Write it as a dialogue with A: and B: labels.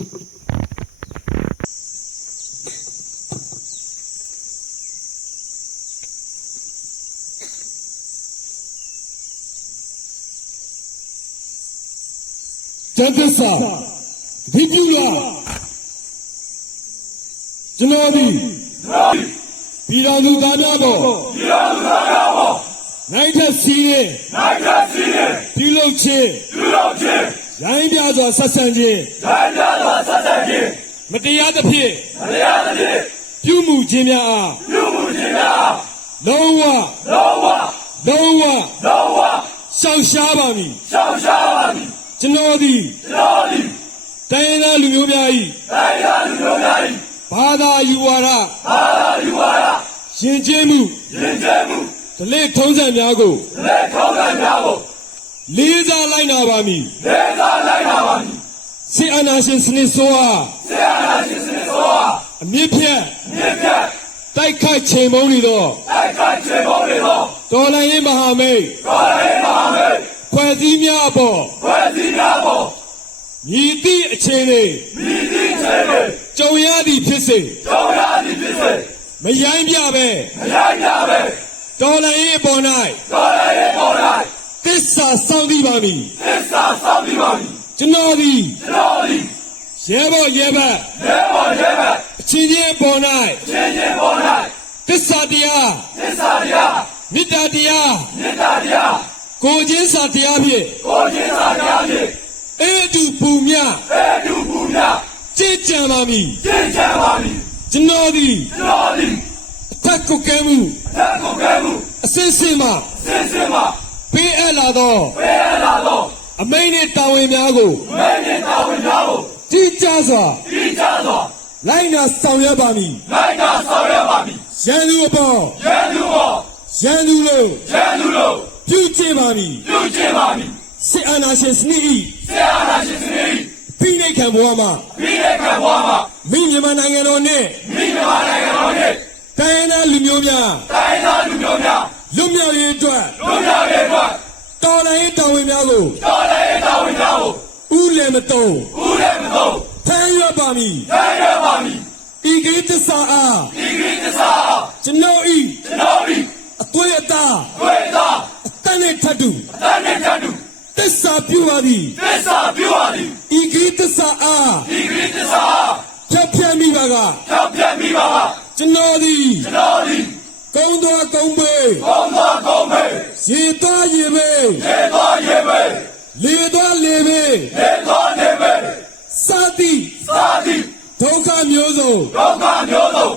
A: ကျန်သစ္စာဒီပြူလာကျွန်တော်ဒီပြည်တော်လူသားများပေါ်ပြည်တော်လူသားများပေါ်နိုင်တဲ့စီးရဲနိုင်တဲ့စီးရဲပြုလုပ်ခြင်းပြုလုပ်ခြင်းရိုင်းပြစွာဆက်ဆံခြင်းရိုင်းပြ စွာဆက်ဆံခြင်းမတရားသဖြင့်မတရားသဖြင့်ပြုမှုခြင်းများအားပြုမှုခြင်းများအားလုံးဝလုံးဝလုံးဝလုံးဝရှောင်ရှားပါမည်ကျွန်တော်သည်ကျွန်တော်သည်တိုင်းရင်းသားလူမျိုးများ၏တိုင်းရင်းသားလူမျိုးများ၏ဘာသာယူဝါဒဘာသာယူဝါဒယဉ်ကျေးမှုယဉ်ကျေးမှုဒလိထုံးစံများကိုဒလိထုံးစံများကိုလေးစားလိုက်နာပါမည်လေးစားလိုက်နာပါမည် စေအနာရှင်စနစ်ဆိုအားစေအနာရှင်စနစ်ဆိုအားအမြင့်ဖြတ်အမြင့်ဖြတ်တိုက်ခိုက်ချိန်မုံနေသောတိုက်ခိုက်ချိန်မုံနေသောတော်လိုင်းရေးမဟာမိတ်တော်လိုင်းရေးမဟာမိတ်ဖွဲ့စည်းများအပေါ်မြည်သည့်အခြေအနေမြည်သည့်အခြေအနေကြုံရသည်ဖြစ်စေကြုံရသည်ဖြစ်စေမရိုင်းပြပဲမရိုင်းပြပဲတော်လည်း၏အပေါ်၌တော်လည်း၏အပေါ်၌သစ္စာစောင့်သိပါမည်သစ္စာစောင့်သိပါမည် ကျွန်တော်သည်ကျွန်တော်သည်ရဲဘော်ရဲဘက်ရဲဘော်ရဲဘက်အချင်းချင်းအပေါ်၌အချင်းချင်းအပေါ်၌သစ္စာတရားသစ္စာတရားမေတ္တာတရားမေတ္တာတရားကိုယ်ချင်းစာတရားဖြင့်အဲ့တူပူမြအဲ့တူပူမြကြည်ကြံပါမည်ကြည်ကြံပါမည်ကျွန်တော်သည်ကျွန်တော်သည်အထက်ကိုကဲမှုအထက်ကိုကဲမှုအစစ်စစ်မှအစစ်စစ်မှပေးအပ်လာသောပေးအပ်လာသော အမိန့်နှင့်တာဝန်များကိုအမိန့်နှင့်တာဝန်များကိုကြည်ကြစွာကြည်ကြစွာလိုက်နာဆောင်ရွက်ပါမည်လိုက်နာဆောင်ရွက်ပါမည်ရန်သူအပေါ်ရန်သူအပေါ်ရန်သူလို့ရန်သူလို့ပြုကျင့်ပါမည်ပြုကျင့်ပါမည်စစ်အာဏာရှင်စနစ်၏ဖိနှိပ်ခံဘဝမှာဖိနှိပ်ခံဘဝမှာမိမြန်မာနိုင်ငံတော်နဲ့မိမြန်မာနိုင်ငံတော်နဲ့တိုင်းရင်းသားလူမျိုးများတိုင်းရင်းသားလူမျိုးများလွတ်မြောက်ရေးအတွက်လွတ်မြောက်ရေးအတွက် တော်လှန်ရေးတော်ဝင်များကိုတော်လှန်ရေးတော်ဝင်များကိုဥလည်းမတုံးဥလည်းမတုံးဖမ်းရပါမည်ဖမ်းရပါမည်ဤကိတ္တစာအားဤကိတ္တစာအားကျွန်တော်ဤကျွန်တော်ဤအသွေးအသားအသွေးအသားအတန်းနဲ့ထတ်တူအတန်းနဲ့ထတ်တူသစ္စာပြုပါသည်
B: သစ္စာပြုပါသည်
A: ဤကိတ္တစာအား
B: ဒီဂရိသစ္စာအား
A: ဖြတ်ဖြတ်မိပါက
B: ထောက်ပြတ်မိပါက
A: ကျွန်တော်သည်
B: ကျွန်တော်သည်
A: ကုန်းတော်ကုန်းပေ
B: ကောင်းသောကောင်းမေ
A: ရေသားရေပေ
B: သေသောရေမေ
A: လေသားလေပေ
B: သေသောနေမေ
A: စသည်
B: သာတိ
A: ဒုက္ခမျိုးစုံ
B: ဒုက္ခမျိုးစုံ